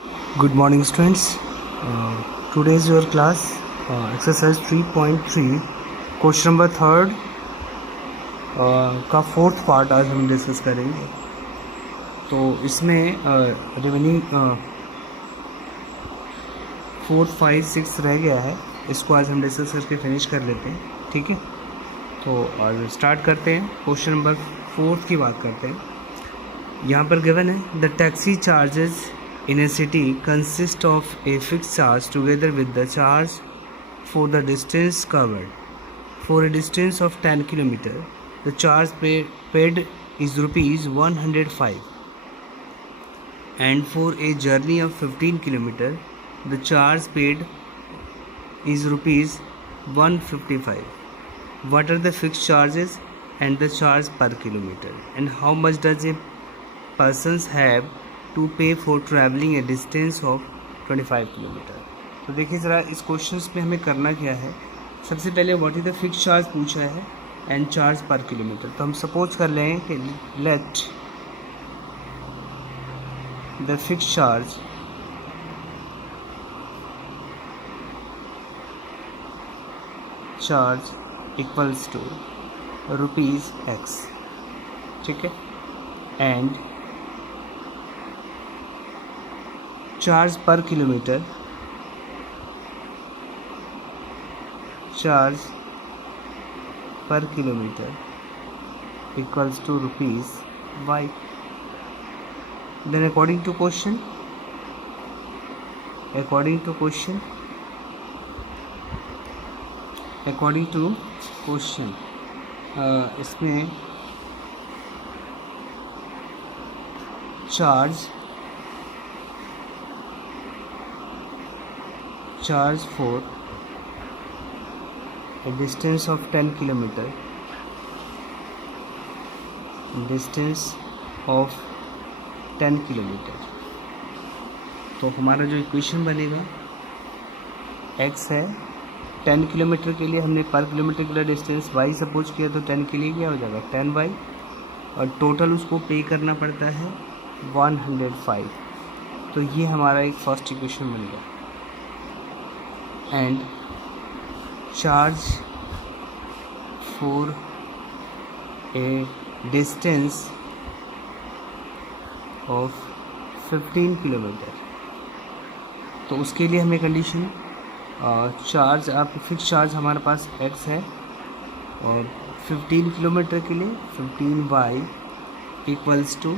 Good morning, students. Today is your class exercise 3.3 question number third का fourth part आज हम discuss करेंगे। तो इसमें रिमेनिंग 4, 5, 6 रह गया है, इसको आज हम डिस्कस करके फिनिश कर लेते हैं, ठीक है। तो आज स्टार्ट करते हैं, क्वेश्चन नंबर फोर्थ की बात करते हैं। यहाँ पर गिवन है the taxi charges in a city consist of a fixed charge together with the charge for the distance covered. For a distance of 10 km, the charge paid is rupees 105, and for a journey of 15 km, the charge paid is rupees 155. What are the fixed charges and the charge per kilometer, and how much does a person have to pay for travelling a distance of 25 kilometre. तो देखिए ज़रा इस question में हमें करना क्या है। सबसे पहले what is the fix charge पूछा है एंड चार्ज पर किलोमीटर। तो हम सपोज कर लें कि let the fix charge equals to ₹X, ठीक है, and charge per kilometre equals to ₹Y। Then according to question इसमें charge for a distance of 10 kilometer, तो हमारा जो इक्वेशन बनेगा x है 10 किलोमीटर के लिए, हमने पर किलोमीटर के लिए डिस्टेंस y सपोज किया, तो 10 के लिए क्या हो जाएगा 10y, और टोटल उसको पे करना पड़ता है 105। तो ये हमारा एक फर्स्ट इक्वेशन बन गया। And charge for a distance of 15 kilometre, तो उसके लिए हमें कंडीशन चार्ज, आप फिक्स चार्ज हमारे पास x है, और 15 किलोमीटर के लिए 15y इक्वल्स टू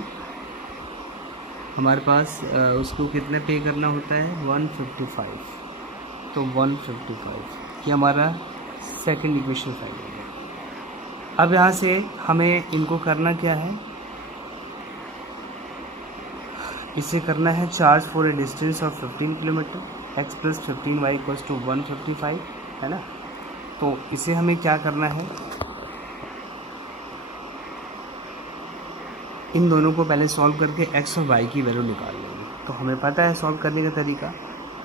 हमारे पास उसको कितना पे करना होता है 155। तो 155 ये हमारा सेकंड इक्वेशन फाइंड हो गया। अब यहाँ से हमें इनको करना क्या है, इसे करना है charge for a distance of 15 kilometre, x + 15y equals to 155, है ना। तो इसे हमें क्या करना है, इन दोनों को पहले सॉल्व करके x और y की वैल्यू निकाल लेंगे। तो हमें पता है सॉल्व करने का तरीका,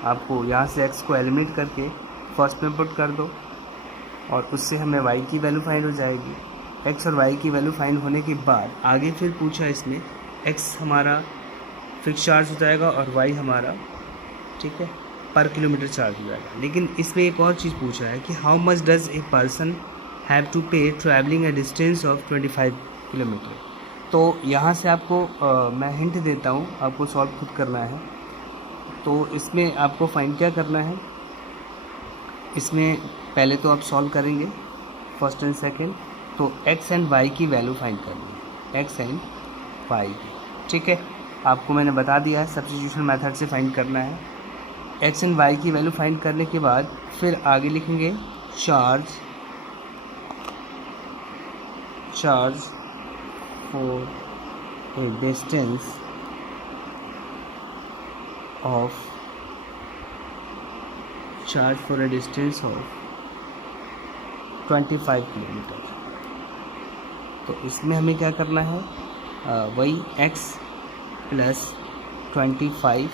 आपको यहाँ से x को एलिमिनेट करके फर्स्ट में पुट कर दो, और उससे हमें y की वैल्यू फाइंड हो जाएगी। x और y की वैल्यू फाइंड होने के बाद आगे फिर पूछा इसने, x हमारा फिक्स चार्ज हो जाएगा और y हमारा, ठीक है, पर किलोमीटर चार्ज हो जाएगा। लेकिन इसमें एक और चीज़ पूछा है कि how much does a person have to pay travelling a distance of 25 kilometre. तो यहाँ से आपको मैं हिंट देता हूँ, आपको सॉल्व खुद करना है। तो इसमें आपको फाइंड क्या करना है, इसमें पहले तो आप सॉल्व करेंगे फर्स्ट एंड सेकंड, तो x एंड y की वैल्यू फाइंड करनी है, x एंड y की, ठीक है। आपको मैंने बता दिया है सब्स्टिट्यूशन मेथड से फाइंड करना है। x एंड y की वैल्यू फाइंड करने के बाद फिर आगे लिखेंगे charge for a distance of 25 kilometre. तो इसमें हमें क्या करना है, वही x + 25y।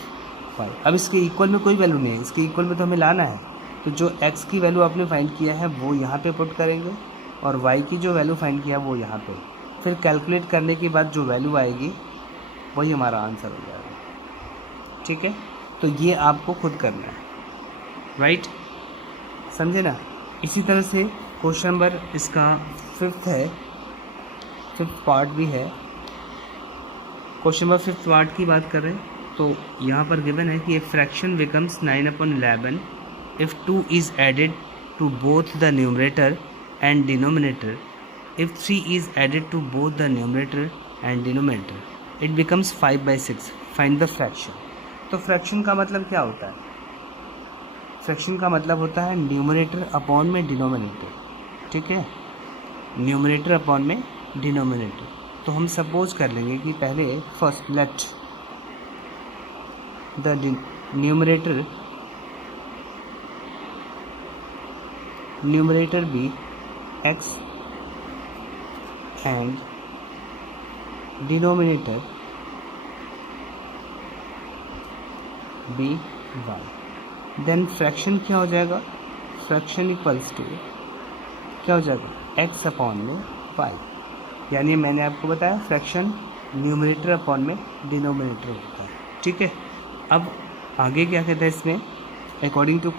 अब इसके इक्वल में कोई वैल्यू नहीं है, इसके इक्वल में तो हमें लाना है। तो जो x की वैल्यू आपने फाइंड किया है वो यहाँ पे पुट करेंगे, और y की जो वैल्यू फाइंड किया वो यहाँ पे, फिर कैलकुलेट करने के बाद जो वैल्यू आएगी वही हमारा आंसर हो जाएगा, ठीक है। तो ये आपको खुद करना है, राइट, समझे ना। इसी तरह से क्वेश्चन नंबर इसका 5th है, 5th पार्ट भी है। क्वेश्चन नंबर 5th पार्ट की बात कर रहे हैं तो यहाँ पर गिवन है कि a fraction becomes 9/11 if 2 is added to both the numerator and denominator, if 3 is added to both the numerator and denominator it becomes 5/6, find the fraction. तो फ्रैक्शन का मतलब क्या होता है? फ्रैक्शन का मतलब होता है न्यूमरेटर अपॉन में डिनोमिनेटर, ठीक है, न्यूमरेटर अपॉन में डिनोमिनेटर। तो हम सपोज कर लेंगे कि पहले first let the numerator be x and denominator be y। Then fraction क्या हो जाएगा? फ्रैक्शन इक्वल्स टू क्या हो जाएगा? x अपॉन में y। यानी मैंने आपको बताया फ्रैक्शन न्यूमरेटर अपॉन में डिनोमिनेटर होता है, ठीक है। अब आगे क्या कहता है इसमें? अकॉर्डिंग टू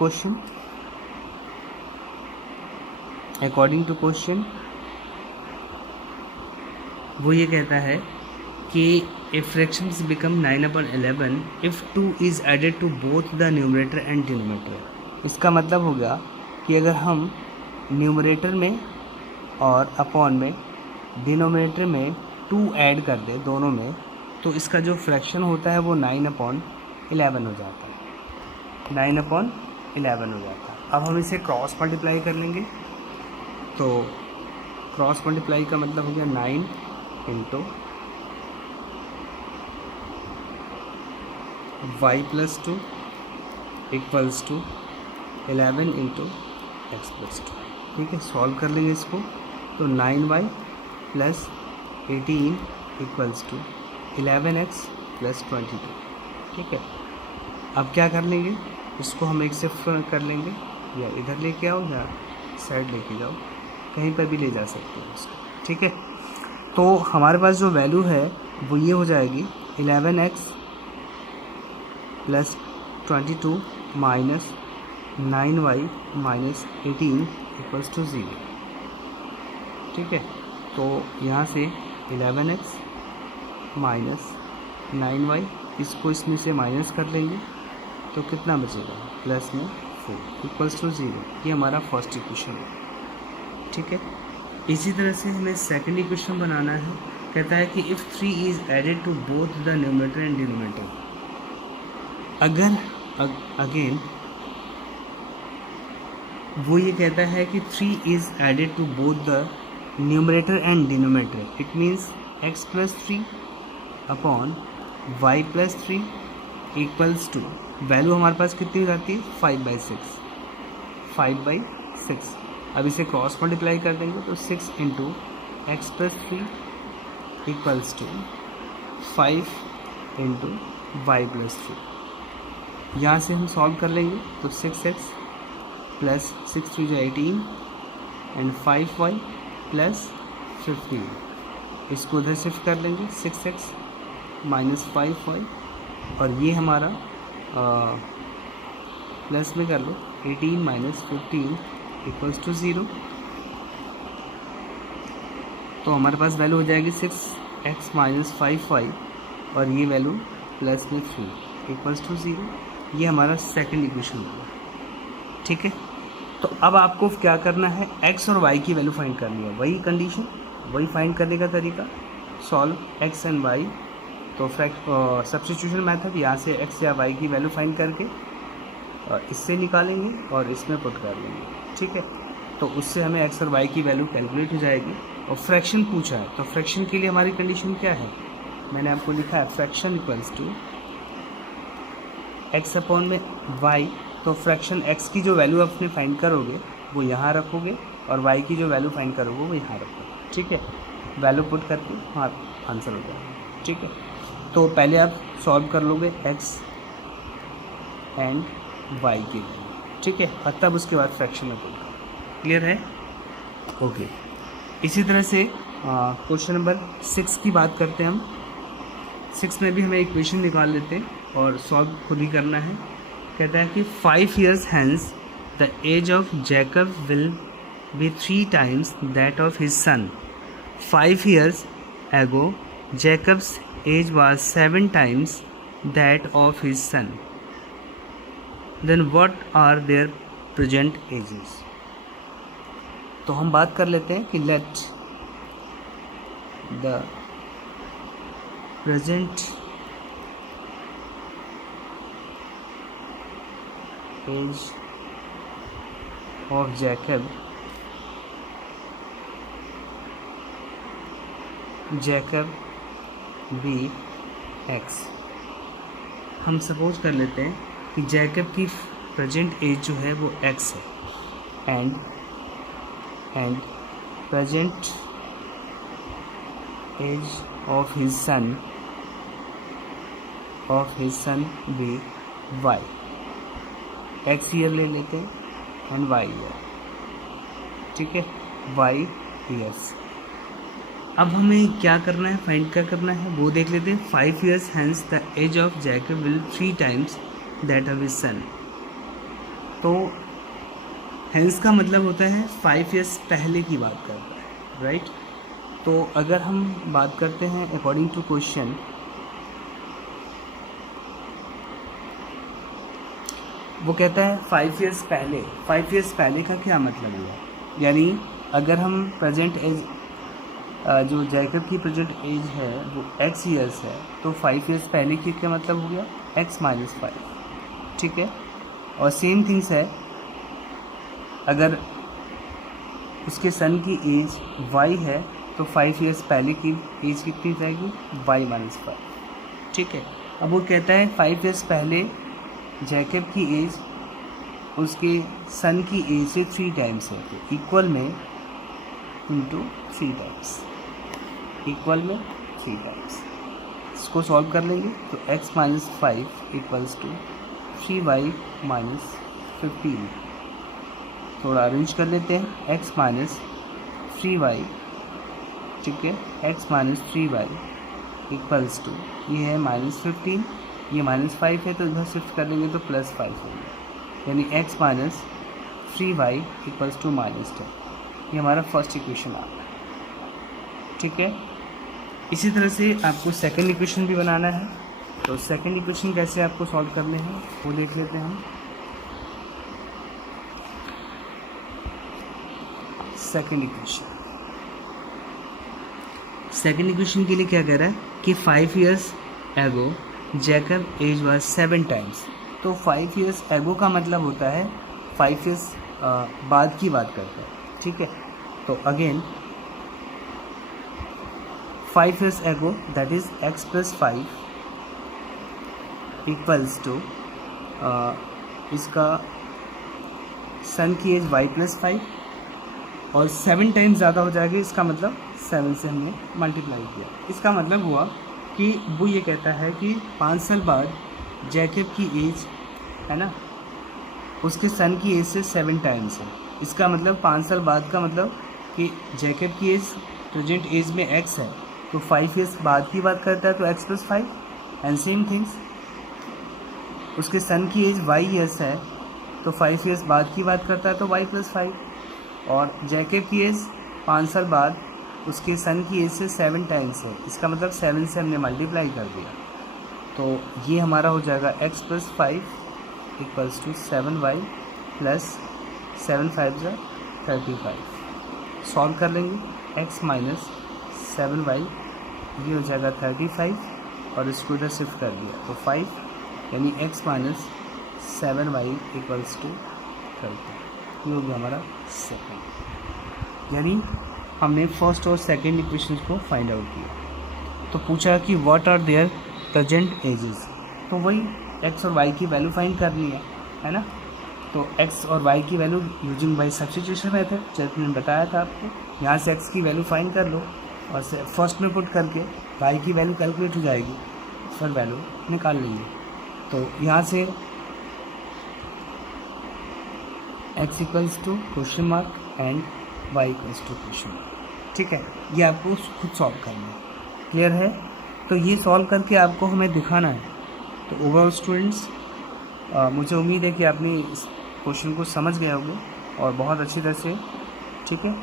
क्वेश्चन वो ये कहता है कि a fractions become 9/11 if 2 is added to both the numerator and denominator. इसका मतलब होगा कि अगर हम न्यूमरेटर में और अपॉन में डिनोमिनेटर में 2 ऐड कर दें दोनों में, तो इसका जो फ्रैक्शन होता है वो 9/11 हो जाता है, 9/11 हो जाता है। अब हम इसे क्रॉस मल्टीप्लाई कर लेंगे, तो क्रॉस मल्टीप्लाई का मतलब हो गया 9 into y + 2 equals to 11 into x + 2, ठीक है। सॉल्व कर लेंगे इसको, तो 9y + 18 इक्वल्स टू 11x + 22, ठीक है। अब क्या कर लेंगे, इसको हम एक शिफ्ट कर लेंगे, या इधर लेके आओ या साइड लेके जाओ, कहीं पर भी ले जा सकते हो इसको, ठीक है। तो हमारे पास जो वैल्यू है वो ये हो जाएगी 11x + 22 minus 9y minus 18 equals to 0, ठीक है। तो यहाँ से 11x माइनस 9y, इसको इसमें से माइनस कर लेंगे तो कितना बचेगा? प्लस में 4 इक्वल्स टू 0। ये हमारा फर्स्ट इक्वेशन है, ठीक है। इसी तरह से हमें सेकंड इक्वेशन बनाना है। कहता है कि if 3 is added to both the numerator and denominator, अगर अगेन वो ये कहता है कि 3 is added to both the numerator and denominator, it means x + 3 upon y + 3 equals to, value हमारे पास कितनी हो जाती है? 5/6। अब इसे क्रॉस मल्टीप्लाई कर देंगे तो 6 into x + 3 equals to 5 into y + 3। यहाँ से हम सॉल्व कर लेंगे तो 6x + 6 3 = 18 एंड 5y + 15। इसको उधर शिफ्ट कर लेंगे, 6x माइनस 5y, और ये हमारा प्लस में कर लो 18 माइनस 15 इक्वल्स टू 0। तो हमारे पास वैल्यू हो जाएगी 6x माइनस 5y, और ये वैल्यू प्लस में 3 इक्वल्स टू 0। ये हमारा सेकंड इक्वेशन होगा, ठीक है। तो अब आपको क्या करना है? x और y की वैल्यू फाइंड करनी है, वही कंडीशन, वही फाइंड करने का तरीका, सॉल्व x एंड y। तो सब्स्टिट्यूशन मेथड, यहाँ से x या y की वैल्यू फाइंड करके इससे निकालेंगे और इसमें पुट कर लेंगे, ठीक है। तो उससे हमें x और y की वैल्यू कैलकुलेट हो जाएगी। और फ्रैक्शन पूछा है, तो फ्रैक्शन के लिए हमारी कंडीशन क्या है? मैंने आपको लिखा है fraction equals to x upon में y। तो फ्रैक्शन x की जो वैल्यू अपने फाइंड करोगे वो यहाँ रखोगे, और y की जो वैल्यू फाइंड करोगे वो यहाँ रखोगे, ठीक है। वैल्यू पुट करके हाँ आंसर हो जाएगा, ठीक है। तो पहले आप सॉल्व कर लोगे x एंड y की वैल्यू, ठीक है, और तब उसके बाद फ्रैक्शन में पुट करो। क्लियर है? ओके। इसी तरह से क्वेश्चन नंबर 6 की बात करते हैं हम। 6 में भी हमें इक्वेशन निकाल लेते हैं। और सॉल्व खुद ही करना है। कहता है कि 5 years hence the age of Jacob will be 3 times that of his son. 5 years ago Jacob's age was 7 times that of his son. Then what are their present ages? तो हम बात कर लेते हैं कि let the present age of Jacob be x. हम suppose कर लेते हैं कि जैकब की प्रेजेंट एज जो है वो एक्स है and present age of his son be y. X year ले लेते हैं एंड वाई ईयर, ठीक है, वाई ईयर्स। अब हमें क्या करना है, फाइंड क्या करना है वो देख लेते हैं। 5 years hence the age of Jacob will 3 times that of his son. तो हेंस का मतलब होता है 5 years पहले की बात करता है, राइट। तो अगर हम बात करते हैं अकॉर्डिंग टू क्वेश्चन, वो कहता है 5 years पहले। 5 years पहले का क्या मतलब हुआ, यानी अगर हम प्रेजेंट एज जो जैकब की प्रेजेंट एज है वो x ईयर्स है, तो 5 years पहले की क्या मतलब हो गया, x - 5, ठीक है। और सेम थिंग्स है, अगर उसके सन की एज y है तो 5 years पहले की एज कितनी जाएगी, y - 5, ठीक है। अब वो कहता है 5 years पहले जैकब की एज उसके सन की एज से 3 times है, तो इक्वल में इंटू 3 times, इक्वल में 3 times। इसको सॉल्व कर लेंगे तो x - 5 इक्वल्स टू 3y - 15। थोड़ा अरेंज कर लेते हैं, x - 3y, ठीक है, x - 3y इक्वल्स टू, ये है -15, ये -5 है तो इधर शिफ्ट कर लेंगे तो +5 होगा, यानी x - 3y इक्वल्स टू -10। ये हमारा फर्स्ट इक्वेशन आ गया, ठीक है। इसी तरह से आपको सेकंड इक्वेशन भी बनाना है, तो सेकंड इक्वेशन कैसे आपको सॉल्व करने हैं वो देख लेते हैं हम। सेकंड इक्वेशन के लिए क्या कह रहा है कि 5 years ago Jacob age was 7 times। तो 5 years ago का मतलब होता है 5 years बाद की बात करता है, ठीक है। तो again 5 years ago that is x + 5 equals to इसका सन की एज y + 5 और 7 times ज़्यादा हो जाएगी, इसका मतलब 7 से हमने मल्टीप्लाई किया। इसका मतलब हुआ कि वो ये कहता है कि 5 साल बाद जैकब की एज है ना, उसके सन की एज से 7 times है। इसका मतलब 5 साल बाद का मतलब कि जैकब की एज प्रेजेंट एज में x है, तो 5 years बाद की बात करता है तो x + 5। एंड सेम थिंग्स उसके सन की एज y years है, तो 5 years बाद की बात करता है तो y + 5। और जैकब की एज 5 साल बाद उसके सन की एज से 7 times है, इसका मतलब 7 से हमने मल्टीप्लाई कर दिया, तो ये हमारा हो जाएगा x + 5 equals to 7y + 7 × 5 = 35। Solve कर लेंगे, x - 7y ये हो जाएगा 35 और इसको इधर शिफ्ट कर दिया तो 5, यानी x - 7y इक्वल्स टू 30। ये हो गया हमारा सेकंड, यानी हमने फर्स्ट और सेकंड इक्वेशन को फाइंड आउट किया। तो पूछा कि what are their present ages, तो वही x और y की वैल्यू फाइंड करनी है ना। तो x और y की value using by substitution method, जैसे मैंने बताया था आपको, यहाँ से x की वैल्यू फाइंड कर लो और फर्स्ट में पुट करके y की वैल्यू कैलकुलेट हो जाएगी, फिर वैल्यू निकाल लेंगे। तो यहाँ से x equals to question mark and y equals to question mark, ठीक है। ये आपको खुद सॉल्व करना है, क्लियर है। तो ये सॉल्व करके आपको हमें दिखाना है तो ओवरऑल स्टूडेंट्स, मुझे उम्मीद है कि आपने इस क्वेश्चन को समझ गए होंगे और बहुत अच्छी तरह से। ठीक है,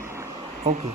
ओके।